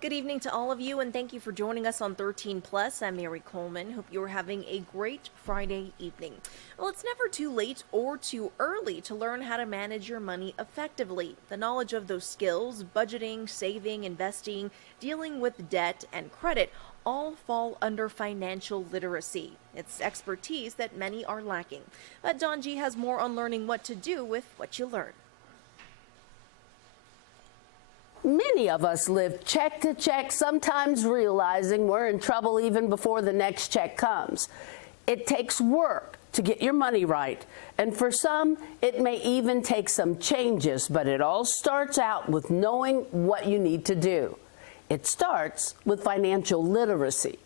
Good evening to all of you, and thank you for joining us on 13 Plus. I'm Mary Coleman. Hope you're having a great Friday evening. Well, it's never too late or too early to learn how to manage your money effectively. The knowledge of those skills, budgeting, saving, investing, dealing with debt, and credit all fall under financial literacy. It's expertise that many are lacking. But Don G has more on learning what to do with what you learn. Many of us live check to check, sometimes realizing we're in trouble even before the next check comes. It takes work to get your money right, and for some, it may even take some changes, but it all starts out with knowing what you need to do. It starts with financial literacy.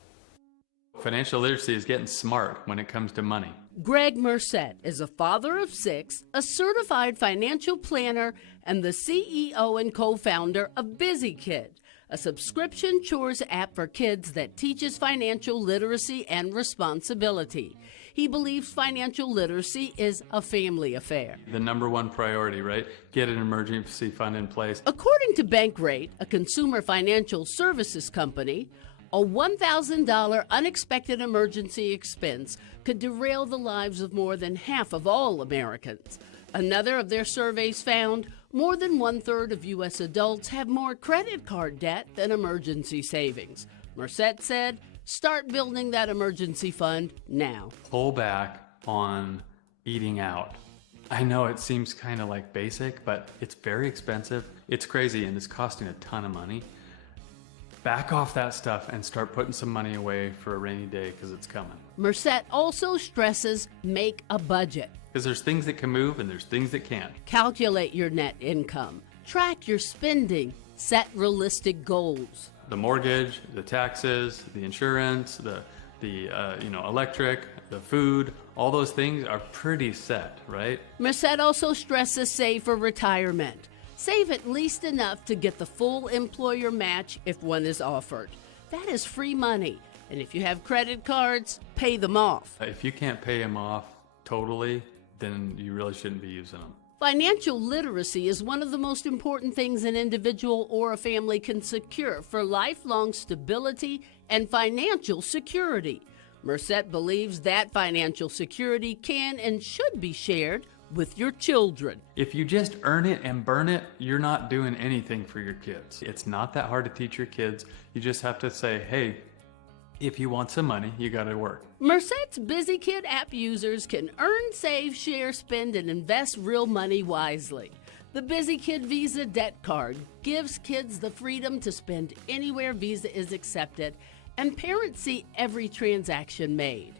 Financial literacy is getting smart when it comes to money. Greg Merced is a father of 6, a certified financial planner, and the CEO and co-founder of Busy Kid, a subscription chores app for kids that teaches financial literacy and responsibility. He believes financial literacy is a family affair. The number one priority, right? Get an emergency fund in place. According to Bankrate, a consumer financial services company, a $1,000 unexpected emergency expense could derail the lives of more than half of all Americans. Another of their surveys found more than 1/3 of U.S. adults have more credit card debt than emergency savings. Merced said, start building that emergency fund now. Pull back on eating out. I know it seems kind of like basic, but it's very expensive. It's crazy and it's costing a ton of money. Back off that stuff and start putting some money away for a rainy day because it's coming. Merced also stresses make a budget. Because there's things that can move and there's things that can't. Calculate your net income, track your spending, set realistic goals. The mortgage, the taxes, the insurance, the electric, the food, all those things are pretty set, right? Merced also stresses save for retirement. Save at least enough to get the full employer match if one is offered. That is free money. And if you have credit cards, pay them off. If you can't pay them off totally, then you really shouldn't be using them. Financial literacy is one of the most important things an individual or a family can secure for lifelong stability and financial security. Merced believes that financial security can and should be shared with your children. If you just earn it and burn it, you're not doing anything for your kids. It's not that hard to teach your kids. You just have to say, hey, if you want some money, you got to work. Merced's Busy Kid app users can earn, save, share, spend, and invest real money wisely. The Busy Kid Visa Debt Card gives kids the freedom to spend anywhere Visa is accepted, and parents see every transaction made.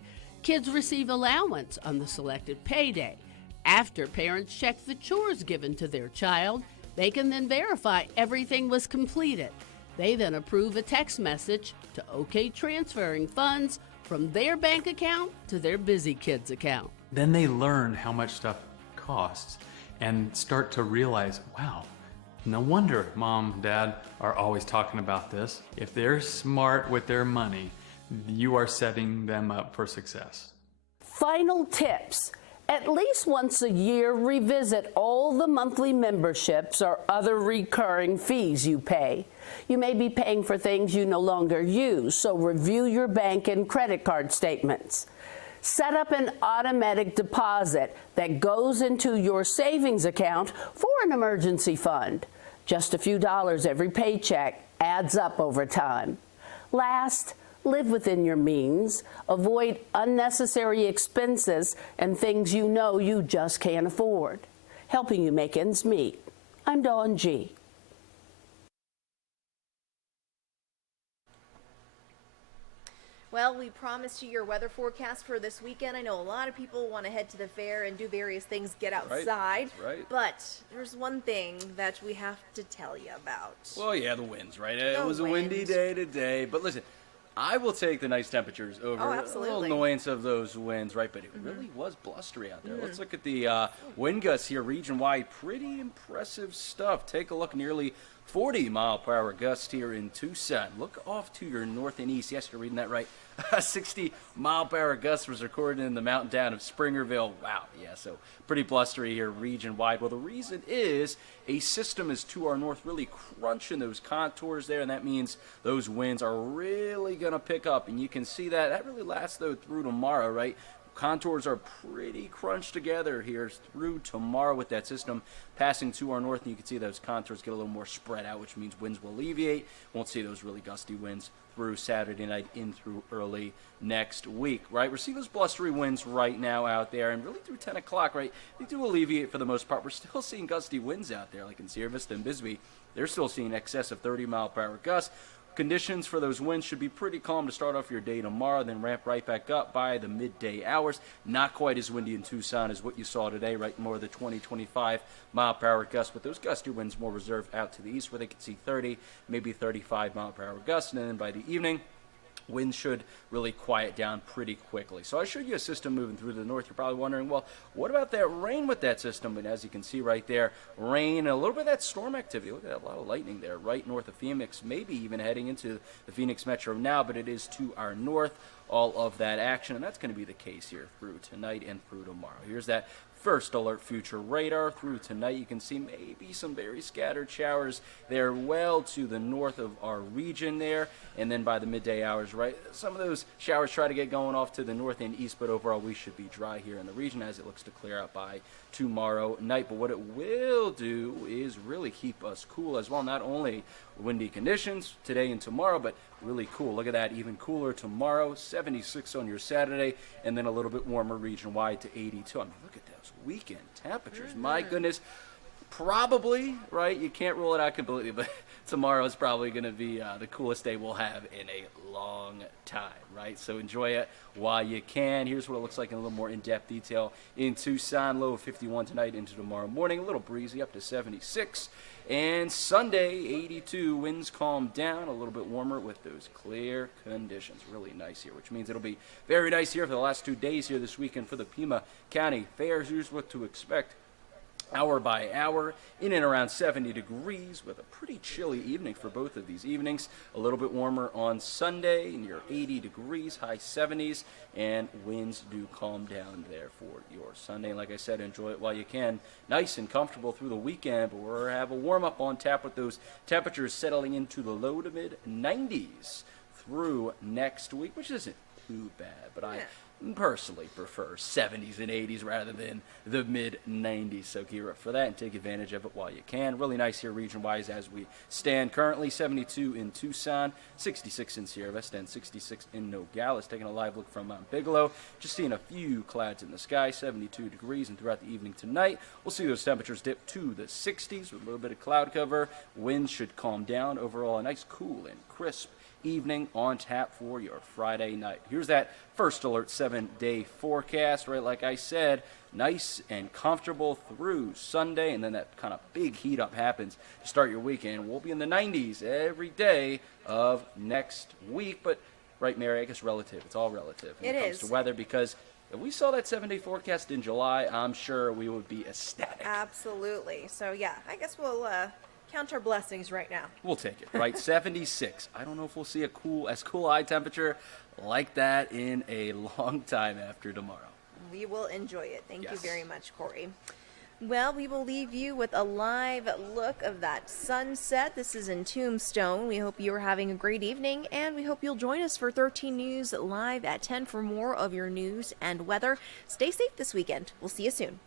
Kids receive allowance on the selected payday. After parents check the chores given to their child, they can then verify everything was completed. They then approve a text message to OK transferring funds from their bank account to their Busy Kids account. Then they learn how much stuff costs and start to realize, wow, no wonder mom, dad are always talking about this. If they're smart with their money, you are setting them up for success. Final tips. At least once a year, revisit all the monthly memberships or other recurring fees you pay. You may be paying for things you no longer use, so review your bank and credit card statements. Set up an automatic deposit that goes into your savings account for an emergency fund. Just a few dollars every paycheck adds up over time. Last, live within your means. Avoid unnecessary expenses and things you know you just can't afford. Helping you make ends meet. I'm Dawn G. Well, we promised you your weather forecast for this weekend. I know a lot of people want to head to the fair and do various things, get outside. Right. But there's one thing that we have to tell you about. Well, yeah, the winds, right? It was a windy day today. But listen, I will take the nice temperatures over a little annoyance of those winds, right? But it really was blustery out there. Let's look at the wind gusts here region-wide. Pretty impressive stuff. Take a look. Nearly 40-mile-per-hour gusts here in Tucson. Look off to your north and east. Yes, you're reading that right. 60-mile-per-hour gust was recorded in the mountain town of Springerville. Wow, yeah, so pretty blustery here region-wide. Well, the reason is a system is to our north really crunching those contours there, and that means those winds are really going to pick up. And you can see that. That really lasts, though, through tomorrow, right? Contours are pretty crunched together here through tomorrow with that system passing to our north, and you can see those contours get a little more spread out, which means winds will alleviate. Won't see those really gusty winds through Saturday night in through early next week, right? We're seeing those blustery winds right now out there, and really through 10 o'clock, right? They do alleviate for the most part. We're still seeing gusty winds out there, like in Sierra Vista and Bisbee. They're still seeing excess of 30-mile-per-hour gusts. Conditions for those winds should be pretty calm to start off your day tomorrow, then ramp right back up by the midday hours. Not quite as windy in Tucson as what you saw today, right? More of the 20-25-mile-per-hour gusts, but those gusty winds more reserved out to the east where they can see 30, maybe 35-mile-per-hour gusts, and then by the evening, winds should really quiet down pretty quickly. So I showed you a system moving through the north. You're probably wondering, well, what about that rain with that system? And as you can see right there, rain and a little bit of that storm activity. Look at that, a lot of lightning there right north of Phoenix, maybe even heading into the Phoenix metro now, but it is to our north, all of that action, and that's going to be the case here through tonight and through tomorrow. Here's that first alert future radar through tonight. You can see maybe some very scattered showers there well to the north of our region there, and then by the midday hours, right, some of those showers try to get going off to the north and east, but overall we should be dry here in the region as it looks to clear out by tomorrow night. But what it will do is really keep us cool as well. Not only windy conditions today and tomorrow, but really cool. Look at that, even cooler tomorrow, 76 on your Saturday, and then a little bit warmer region-wide to 82. I mean, look at those weekend temperatures. My goodness. Probably, right? You can't rule it out completely, but tomorrow is probably going to be the coolest day we'll have in a long time, right? So enjoy it while you can. Here's what it looks like in a little more in-depth detail in Tucson. Low of 51 tonight into tomorrow morning. A little breezy up to 76. And Sunday, 82. Winds calm down. A little bit warmer with those clear conditions. Really nice here, which means it'll be very nice here for the last 2 days here this weekend for the Pima County Fairs. Here's what to expect. Hour by hour, in and around 70 degrees with a pretty chilly evening for both of these evenings. A little bit warmer on Sunday, near 80 degrees, high 70s, and winds do calm down there for your Sunday. And like I said, enjoy it while you can. Nice and comfortable through the weekend, but we'll have a warm-up on tap with those temperatures settling into the low to mid-90s through next week, which isn't too bad, but I personally prefer 70s and 80s rather than the mid-90s. So gear up for that and take advantage of it while you can. Really nice here region-wise as we stand currently. 72 in Tucson, 66 in Sierra Vista, and 66 in Nogales. Taking a live look from Mount Bigelow. Just seeing a few clouds in the sky, 72 degrees, and throughout the evening tonight, we'll see those temperatures dip to the 60s with a little bit of cloud cover. Winds should calm down. Overall, a nice cool and crisp evening on tap for your Friday night. Here's that first alert 7-day forecast, right? Like I said, nice and comfortable through Sunday, and then that kind of big heat up happens to start your weekend. We'll be in the 90s every day of next week, but right, Mary, I guess relative. It's all relative when it comes to weather, because if we saw that 7-day forecast in July, I'm sure we would be ecstatic. Absolutely. So yeah, I guess we'll count our blessings right now. We'll take it, right? 76. I don't know if we'll see a cool high temperature like that in a long time after tomorrow. We will enjoy it. Thank you Yes. very much, Corey. Well, we will leave you with a live look of that sunset. This is in Tombstone. We hope you are having a great evening, and we hope you'll join us for 13 News live at 10 for more of your news and weather. Stay safe this weekend. We'll see you soon.